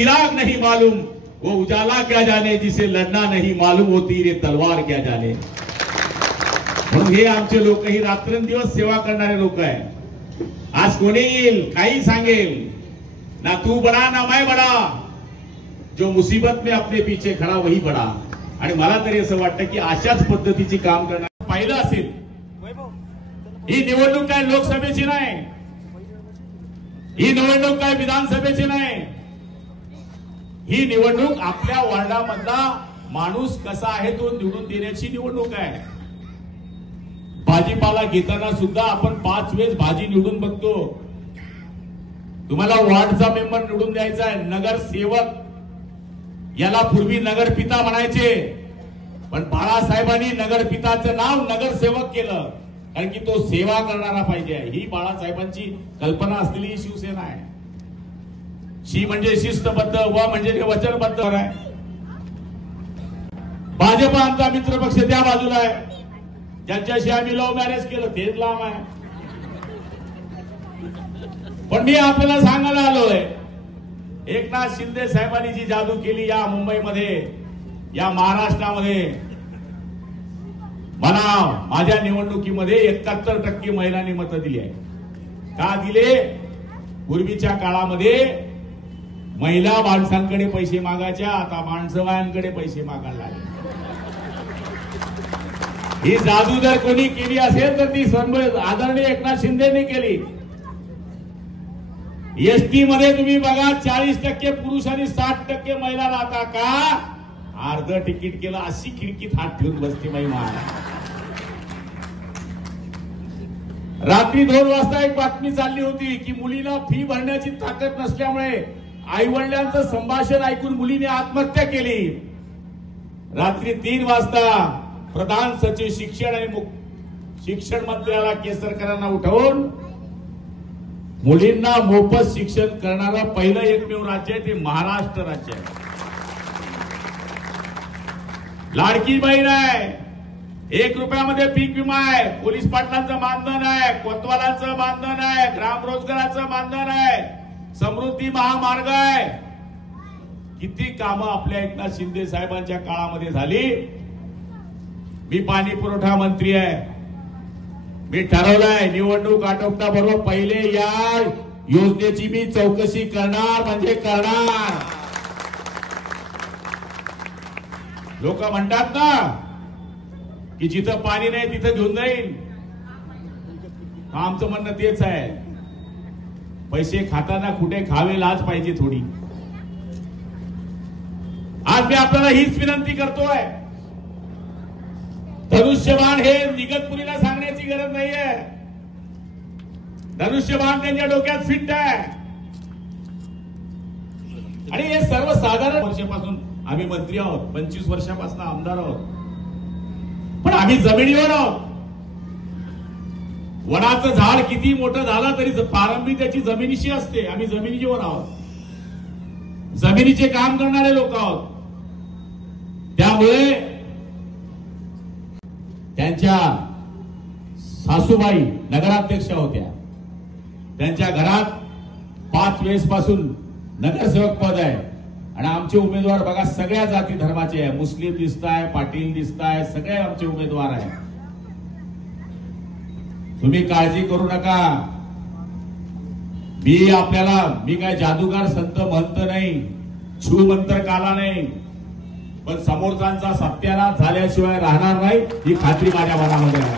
चिराग नहीं मालूम वो उजाला क्या जाने, जिसे लढना नहीं मालूम वो तीर तलवार क्या जाने। म्हणून हे आमचे लोक ही रात्रंदिवस सेवा करणारे लोक आहे। आज कोणी येईल काही सांगेल ना, तू बडा ना मैं बडा, जो मुसीबत में अपने पीछे खड़ा वही बडा। आणि मला तरी असं वाटतं की अशाच पद्धतीची काम करणार पाहिलं असेल। ही निवडणूक काय लोकसभेची नाही, ही निवडणूक काय विधानसभेची नाही, ही निवडणूक आपल्या वार्डामधला माणूस कसा आहे तो निवडून देण्याची निवडणूक आहे। भाजीपाला घेताना सुद्धा आपण 5 वेळेस भाजी निवडून बघतो। तुम्हाला वार्डचा मेंबर निवडून द्यायचा आहे, नगरसेवक याला पूर्वी नगरपिता म्हणायचे, पण बाळासाहेबांनी नगरपिताचं नाव नगरसेवक केलं, कारण की तो सेवा करणारा पाहिजे। ही बाळासाहेबांची कल्पना असलेली शिवसेना आहे। शी म्हणजे शिस्तबद्ध, व म्हणजे वचनबद्ध आहे। भाजप आमचा मित्र पक्ष त्या बाजूला आहे, ज्यांच्याशी आम्ही लव्ह मॅरेज केलं तेच लांब आहे। पण मी आपल्याला सांगायला आलोय, एकनाथ शिंदे साहेबांनी जी जादू केली या मुंबईमध्ये, या महाराष्ट्रामध्ये, मला माझ्या निवडणुकीमध्ये 71% महिलांनी मतं दिली आहे। का दिले? पूर्वीच्या काळामध्ये महिला माणसांकडे पैसे मागायच्या, आता माणसवायांकडे पैसे मागायला लागले। ही जादू जर कोणी केली असेल तर ती आदरणीय एकनाथ शिंदेनी केली। एसटी मध्ये तुम्ही बघा 40% पुरुष आणि 60% महिला राहता का? अर्ध तिकीट केलं, अशी खिडकीत हात ठेवून बसते महिला। रात्री 2 वाजता एक बातमी चालली होती की मुलीला फी भरण्याची ताकद नसल्यामुळे आई वडिलांचं संभाषण ऐकून मुलीने आत्महत्या केली। रात्री 3 वाजता प्रधान सचिव शिक्षण आणि शिक्षण मंत्र्याला केसरकरांना उठवून मुलींना मोफत शिक्षण करणारं पहिलं एकमेव राज्य आहे ते महाराष्ट्र राज्य आहे। लाडकी बहीण आहे, 1 रुपयामध्ये पीक विमा आहे, पोलीस पाटलांचं मानधन आहे, कोतवालांचं मानधन आहे, ग्राम रोजगाराचं मानधन आहे, समृद्धी महामार्ग आहे। किती कामं आपल्या एकनाथ शिंदे साहेबांच्या काळामध्ये झाली। मी पाणी पुरवठा मंत्री आहे, मी ठरवलंय निवडणूक आटोपता बरोबर पहिले या योजनेची मी चौकशी करणार म्हणजे करणार। लोक म्हणतात ना की जिथं पाणी नाही तिथं घेऊन जाईल, आमचं म्हणणं तेच आहे। पैसे खाताना कुठे खावे लाज पाहिजे थोडी। आज मी आपल्याला हीच विनंती करतोय, धनुष्यबाण हे इगतपुरीला सांगण्याची गरज नाहीये। धनुष्यबाण त्यांच्या डोक्यात फिट आहे आणि हे सर्वसाधारण वर्षापासून आम्ही मंत्री आहोत, 25 वर्षापासून आमदार आहोत, पण आम्ही जमिनीवर आहोत। वडाचं झाड किती मोठं झालं तरी प्रारंभी त्याची जमिनीशी असते, आम्ही जमिनीवर आहोत, जमिनीचे काम करणारे लोक आहोत। त्यामुळे त्यांच्या सासूबाई नगराध्यक्षा होत्या, त्यांच्या घरात 5 वेळेस पासून नगरसेवक पद आहे आणि आमचे उमेदवार बघा सगळ्या जाती धर्माचे आहे, मुस्लिम दिसताय, पाटील दिसताय, सगळे आमचे उमेदवार आहे। तुम्ही काळजी करू नका, मी काय जादूगार संत म्हणत नाही, छू मंत्र काला नाही, पण समोरचा सत्यानाश झाल्याशिवाय राहणार नाही ही खात्री माझ्या मनामध्ये आहे।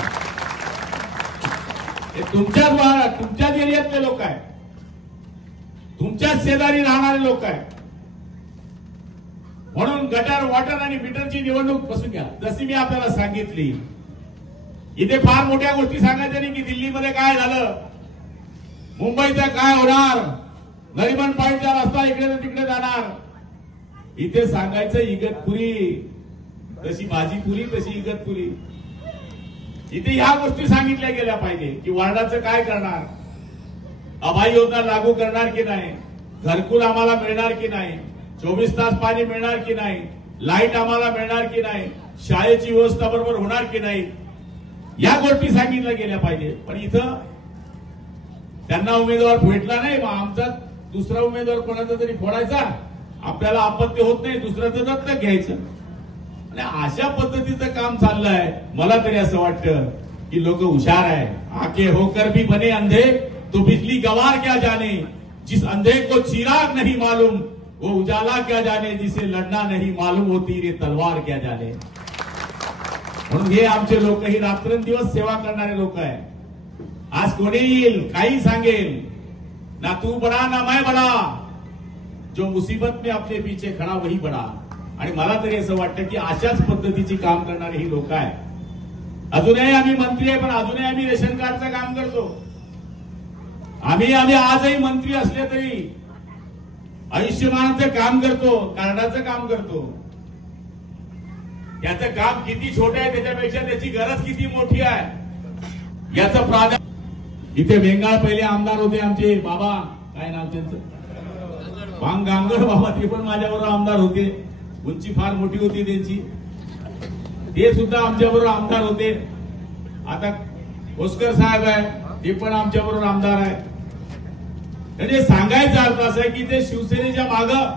हे तुमच्याच एरियातले लोक आहेत, तुमच्याच शेजारी राहणारे लोक आहेत। म्हणून गटर, वॉटर आणि मीटरची निवडणूक बसून घ्या। जशी मी आपल्याला सांगितली, इथे फार मोठ्या गोष्टी सांगायच्या नाही की दिल्लीमध्ये काय झालं, मुंबईचं काय होणार, नरिमन पॉइंटचा रस्ता इकडे तिकडे जाणार। इथे सांगायचं इगतपुरी तशी भाजीपुरी तशी इगतपुरी। इथे ह्या गोष्टी सांगितल्या गेल्या पाहिजे की वार्डाचं काय करणार, अभय योजना लागू करणार की नाही, घरकुल आम्हाला मिळणार की नाही, 24 तास पाणी मिळणार की नाही, लाईट आम्हाला मिळणार की नाही, शाळेची व्यवस्था बरोबर होणार की नाही, या गोष्टी सांगितल्या गेल्या पाहिजे। पण इथं त्यांना उमेदवार भेटला नाही, मग आमचा दुसरा उमेदवार कोणाचा तरी फोडायचा आपल्याला आपत्ती होत नाही, दुसऱ्याचं दत्तक घ्यायचं. आणि अशा पद्धतीचं काम चाललंय. मला तरी असं वाटतं की लोक हुशार आहे. आके होकर भी बने अंधे तो बिजली गवार क्या जाने, जिस अंधे को चिराग नहीं मालूम वो उजाला क्या जाने, जिसे लढना नहीं मालूम होती रे तलवार क्या जाने. म्हणून हे आमचे लोक ही रात्रंदिवस सेवा करणारे लोक आहे. आज कोणी येईल काही सांगेल, ना तू बडा ना मैं बडा, जो मुसीबत में अपने पीछे खडा वही बडा. आणि मला तरी असं वाटतं की अशाच पद्धतीची काम करणारे ही लोक आहे. अजूनही आम्ही मंत्री आहे, पण अजूनही आम्ही रेशन कार्डचं काम करतो. आम्ही आजही मंत्री असले तरी आयुष्यमानाचं काम करतो, कार्डाचं काम करतो. त्याचं काम किती छोटं आहे त्याच्यापेक्षा त्याची गरज किती मोठी आहे याचं प्राधान्य. इथे बेंगाळ पहिले आमदार होते आमचे बाबा, काय नाव त्यांचं, गांगड बाबा, ते पण माझ्याबरोबर आमदार होते. उंची फार मोठी होती त्यांची, ते सुद्धा आमच्याबरोबर आमदार होते. आता ओस्कर साहेब आहे, ते पण आमच्याबरोबर आमदार आहे. म्हणजे सांगायचा अर्थ असा आहे की ते शिवसेनेच्या मागं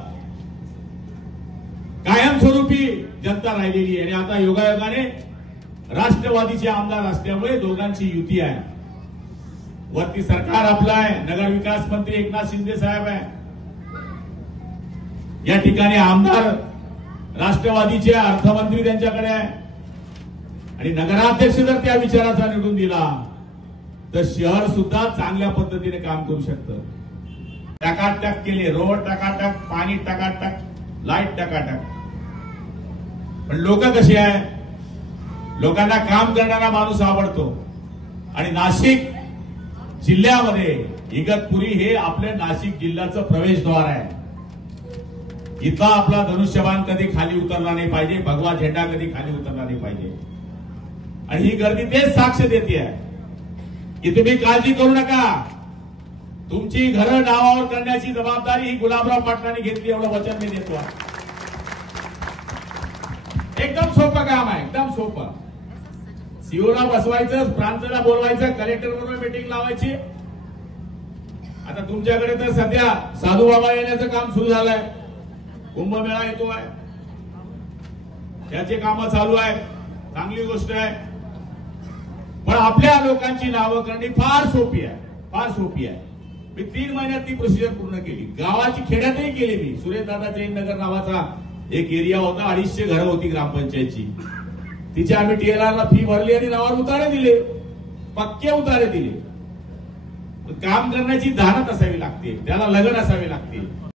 कायमस्वरूपी जनता राहिलेली आहे. आणि आता योगायोगाने राष्ट्रवादीचे आमदार असल्यामुळे दोघांची युती आहे. वरती सरकार आपलं आहे, नगर विकास मंत्री एकनाथ शिंदे साहेब आहे, या ठिकाणी आमदार राष्ट्रवादीचे अर्थमंत्री त्यांच्याकडे आहे. आणि नगराध्यक्ष जर त्या विचाराचा निवडून दिला तर शहर सुद्धा चांगल्या पद्धतीने काम करू शकतं. टकाटक केले, रोड टकाटक, पाणी टकाटक, लाईट टकाटक. पण लोक कशी आहे, लोकांना काम करणारा माणूस आवडतो. आणि नाशिक जिल्ह्यामध्ये इगतपुरी हे आपल्या नाशिक जिल्ह्याचं प्रवेशद्वार आहे. इथला आपला धनुष्यबाण कधी खाली उतरला नाही पाहिजे, भगवा झेंडा कधी खाली उतरला नाही पाहिजे. आणि ही गर्दी तेच साक्ष देते आहे की तुम्ही काळजी करू नका, तुमची घरं नावावर करण्याची जबाबदारी ही गुलाबराव पाटलांनी घेतली, एवढं वचन मी देतो. एकदम सोपं काम आहे, एकदम सोपं. सीओला बसवायचं, प्रांताला बोलवायचं, कलेक्टर बरोबर मीटिंग लावायची. आता तुमच्याकडे तर सध्या साधू बाबा येण्याचं काम सुरू झालंय, कुंभमेळा येतो आहे, त्याचे कामं चालू आहे, चांगली गोष्ट आहे. पण आपल्या लोकांची नावं करणे फार सोपी आहे, फार सोपी आहे. मी 3 महिन्यात ती प्रोसिजर पूर्ण केली. गावाची खेड्यातही केली मी. सुरेशदादा जैन नगर नावाचा एक एरिया होता, 250 घरं होती ग्रामपंचायतची. तिच्या आम्ही टीएलआरला फी भरली आणि नावावर उतारे दिले, पक्के उतारे दिले. काम करण्याची धानत असावी लागते, त्याला लगन असावी लागते.